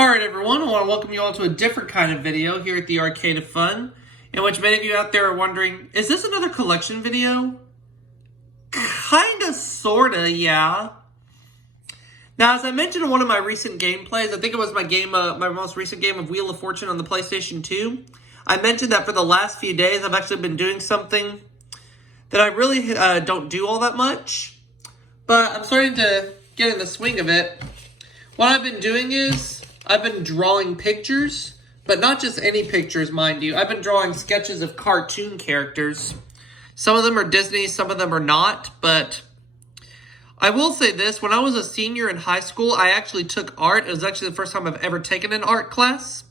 Alright everyone, I want to welcome you all to a different kind of video here at the Arcade of Fun, in which many of you out there are wondering, is this another collection video? Kinda, sorta, yeah. Now, as I mentioned in one of my recent gameplays, I think it was my most recent game of Wheel of Fortune on the PlayStation 2, I mentioned that for the last few days I've actually been doing something that I really don't do all that much, but I'm starting to get in the swing of it. What I've been doing is, I've been drawing pictures, but not just any pictures, mind you. I've been drawing sketches of cartoon characters. Some of them are Disney, some of them are not, but I will say this. When I was a senior in high school, I actually took art. It was actually the first time I've ever taken an art class.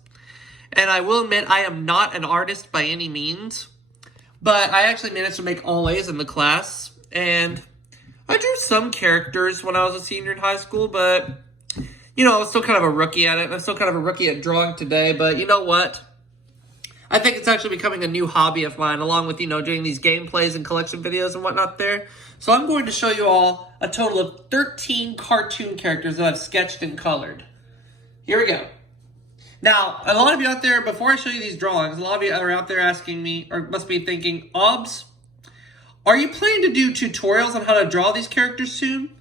And I will admit, I am not an artist by any means, but I actually managed to make all A's in the class. And I drew some characters when I was a senior in high school, but you know, I was still kind of a rookie at it, and I'm still kind of a rookie at drawing today, but you know what? I think it's actually becoming a new hobby of mine, along with, doing these gameplays and collection videos and whatnot there. So I'm going to show you all a total of 13 cartoon characters that I've sketched and colored. Here we go. Now, a lot of you out there, before I show you these drawings, a lot of you are out there asking me, or must be thinking, Obs, are you planning to do tutorials on how to draw these characters soon?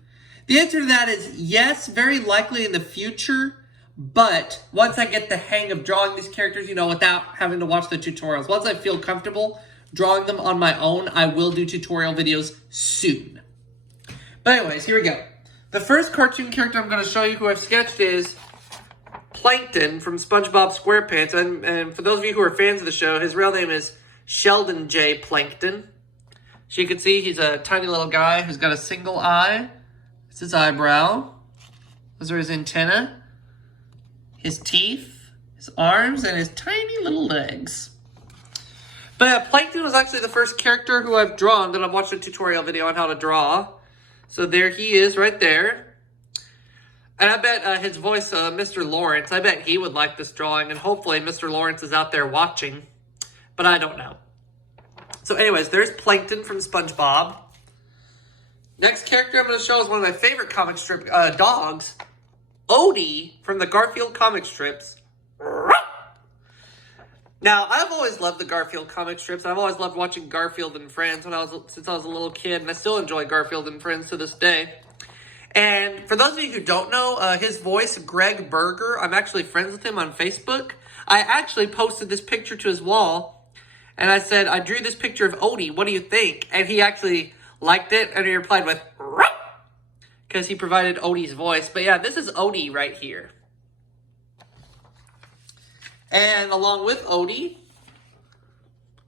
The answer to that is yes, very likely in the future, but once I get the hang of drawing these characters, without having to watch the tutorials, once I feel comfortable drawing them on my own, I will do tutorial videos soon. But anyways, here we go. The first cartoon character I'm going to show you who I've sketched is Plankton from SpongeBob SquarePants, and for those of you who are fans of the show, his real name is Sheldon J. Plankton. So you can see he's a tiny little guy who's got a single eye. His eyebrow, those are his antennae, his teeth, his arms, and his tiny little legs. But yeah, Plankton was actually the first character who I've drawn that I've watched a tutorial video on how to draw. So there he is right there. And I bet his voice, Mr. Lawrence, I bet he would like this drawing, and hopefully Mr. Lawrence is out there watching, but I don't know. So anyways, there's Plankton from SpongeBob. Next character I'm going to show is one of my favorite comic strip dogs, Odie from the Garfield comic strips. Now, I've always loved the Garfield comic strips. I've always loved watching Garfield and Friends since I was a little kid, and I still enjoy Garfield and Friends to this day. And for those of you who don't know, his voice, Greg Berger, I'm actually friends with him on Facebook. I actually posted this picture to his wall, and I said, I drew this picture of Odie. What do you think? And he actually liked it, and he replied with, because he provided Odie's voice. But yeah, this is Odie right here. And along with Odie,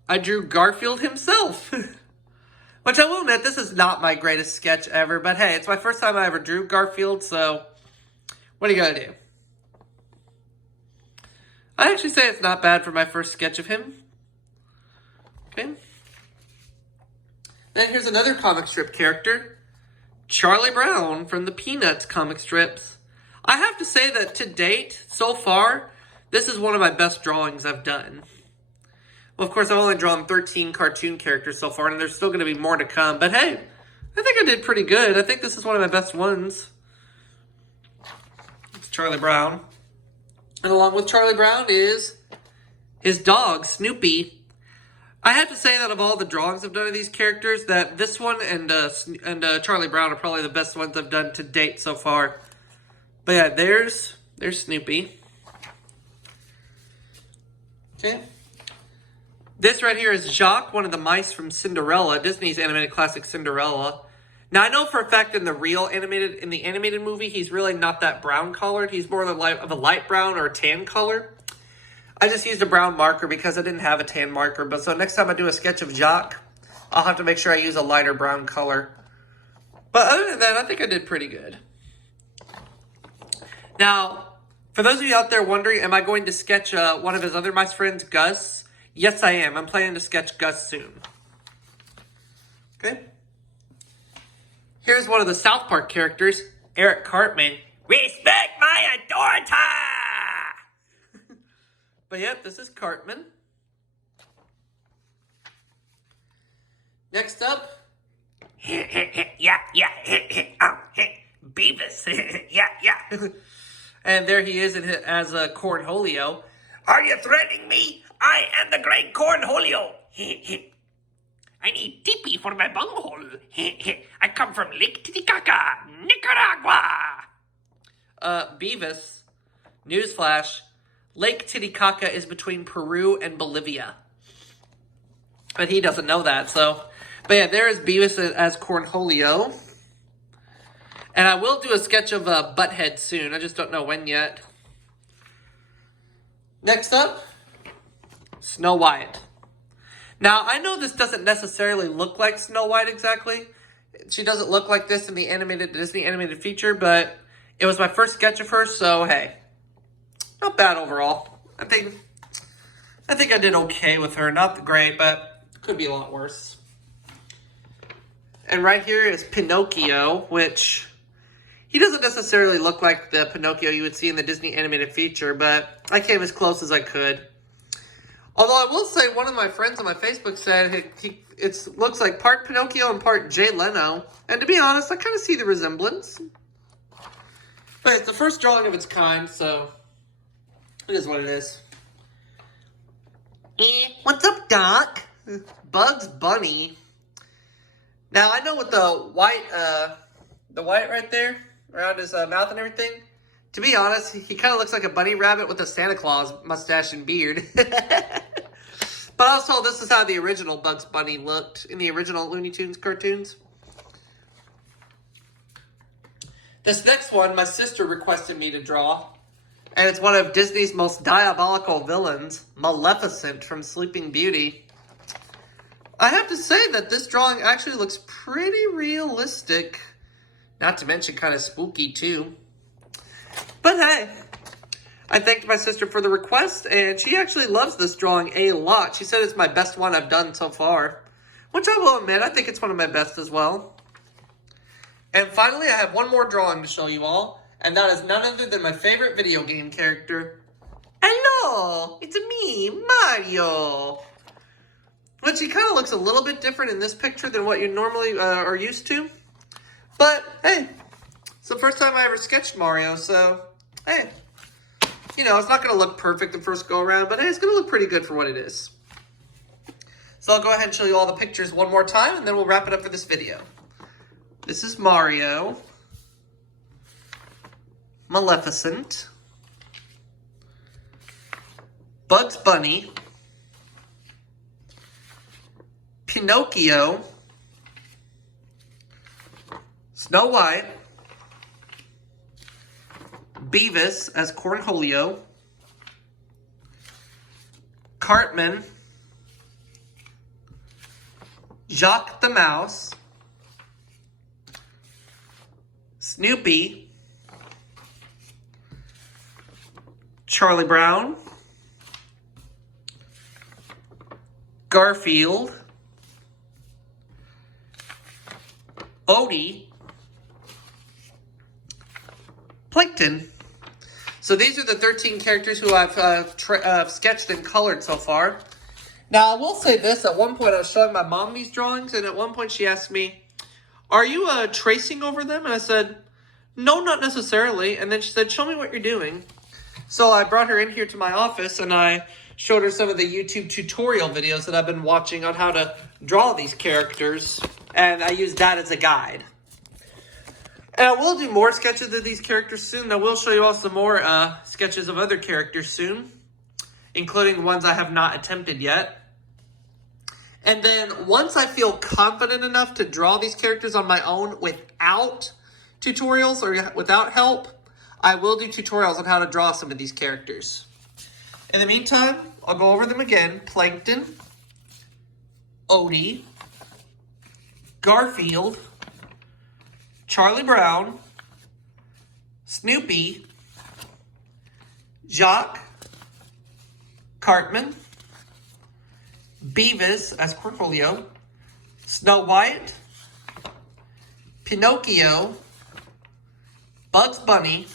I drew Garfield himself. Which I will admit, this is not my greatest sketch ever, but hey, it's my first time I ever drew Garfield, so what are you gonna do? I actually say it's not bad for my first sketch of him. Okay. Then here's another comic strip character, Charlie Brown from the Peanuts comic strips. I have to say that to date, so far, this is one of my best drawings I've done. Well, of course, I've only drawn 13 cartoon characters so far, and there's still going to be more to come. But hey, I think I did pretty good. I think this is one of my best ones. It's Charlie Brown. And along with Charlie Brown is his dog, Snoopy. I have to say that of all the drawings I've done of these characters, that this one and Charlie Brown are probably the best ones I've done to date so far. But yeah, there's Snoopy. Okay. This right here is Jacques, one of the mice from Cinderella, Disney's animated classic Cinderella. Now, I know for a fact in the animated movie, he's really not that brown colored. He's more of a light brown or a tan color. I just used a brown marker because I didn't have a tan marker. But so next time I do a sketch of Jacques, I'll have to make sure I use a lighter brown color. But other than that, I think I did pretty good. Now, for those of you out there wondering, am I going to sketch one of his other mice friends, Gus? Yes, I am. I'm planning to sketch Gus soon. Okay. Here's one of the South Park characters, Eric Cartman. Respect my authority! But yep, this is Cartman. Next up. Yeah. Beavis. Yeah. And there he is as a Cornholio. Are you threatening me? I am the great Cornholio. I need tipi for my bunghole. I come from Lake Titicaca, Nicaragua. Beavis, newsflash, Lake Titicaca is between Peru and Bolivia. But he doesn't know that, so. But yeah, there is Beavis as Cornholio. And I will do a sketch of Butthead soon. I just don't know when yet. Next up, Snow White. Now, I know this doesn't necessarily look like Snow White exactly. She doesn't look like this in the Disney animated feature, but it was my first sketch of her, so hey. Not bad overall. I think I did okay with her. Not great, but could be a lot worse. And right here is Pinocchio, which he doesn't necessarily look like the Pinocchio you would see in the Disney animated feature, but I came as close as I could. Although I will say, one of my friends on my Facebook said it looks like part Pinocchio and part Jay Leno. And to be honest, I kind of see the resemblance. But it's the first drawing of its kind, so it is what it is. What's up, Doc? Bugs Bunny. Now, I know with the white right there, around his mouth and everything, to be honest, he kind of looks like a bunny rabbit with a Santa Claus mustache and beard. But I was told this is how the original Bugs Bunny looked in the original Looney Tunes cartoons. This next one, my sister requested me to draw. And it's one of Disney's most diabolical villains, Maleficent from Sleeping Beauty. I have to say that this drawing actually looks pretty realistic. Not to mention kind of spooky, too. But hey, I thanked my sister for the request, and she actually loves this drawing a lot. She said it's my best one I've done so far. Which I will admit, I think it's one of my best as well. And finally, I have one more drawing to show you all. And that is none other than my favorite video game character. Hello, it's me, Mario. Which he kind of looks a little bit different in this picture than what you normally are used to. But, hey, it's the first time I ever sketched Mario, so, hey. You know, it's not going to look perfect the first go-around, but hey, it's going to look pretty good for what it is. So I'll go ahead and show you all the pictures one more time, and then we'll wrap it up for this video. This is Mario. Maleficent. Bugs Bunny. Pinocchio. Snow White. Beavis as Cornholio. Cartman. Jacques the Mouse. Snoopy. Charlie Brown. Garfield. Odie. Plankton. So these are the 13 characters who I've sketched and colored so far. Now, I will say this. At one point, I was showing my mom these drawings, and at one point she asked me, "Are you tracing over them?" And I said, "No, not necessarily." And then she said, "Show me what you're doing." So I brought her in here to my office, and I showed her some of the YouTube tutorial videos that I've been watching on how to draw these characters, and I used that as a guide. And I will do more sketches of these characters soon. I will show you all some more sketches of other characters soon, including ones I have not attempted yet. And then once I feel confident enough to draw these characters on my own without tutorials or without help, I will do tutorials on how to draw some of these characters. In the meantime, I'll go over them again. Plankton, Odie, Garfield, Charlie Brown, Snoopy, Jacques, Cartman, Beavis as Cornholio, Snow White, Pinocchio, Bugs Bunny,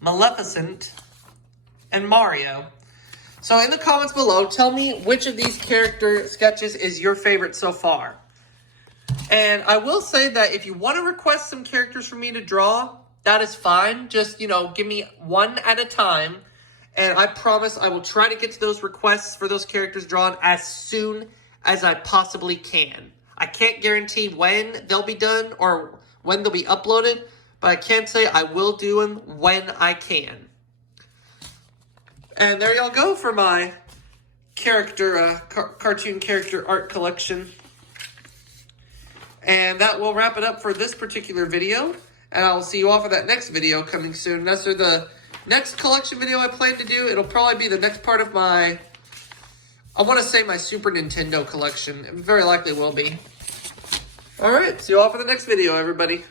Maleficent, and Mario. So in the comments below, tell me which of these character sketches is your favorite so far. And I will say that if you want to request some characters for me to draw, that is fine. Just, give me one at a time. And I promise I will try to get to those requests for those characters drawn as soon as I possibly can. I can't guarantee when they'll be done or when they'll be uploaded, but I can say I will do them when I can. And there y'all go for my cartoon character art collection. And that will wrap it up for this particular video. And I will see you all for that next video coming soon. That's the next collection video I plan to do. It'll probably be the next part of my, I want to say my Super Nintendo collection. It very likely will be. Alright, see you all for the next video, everybody.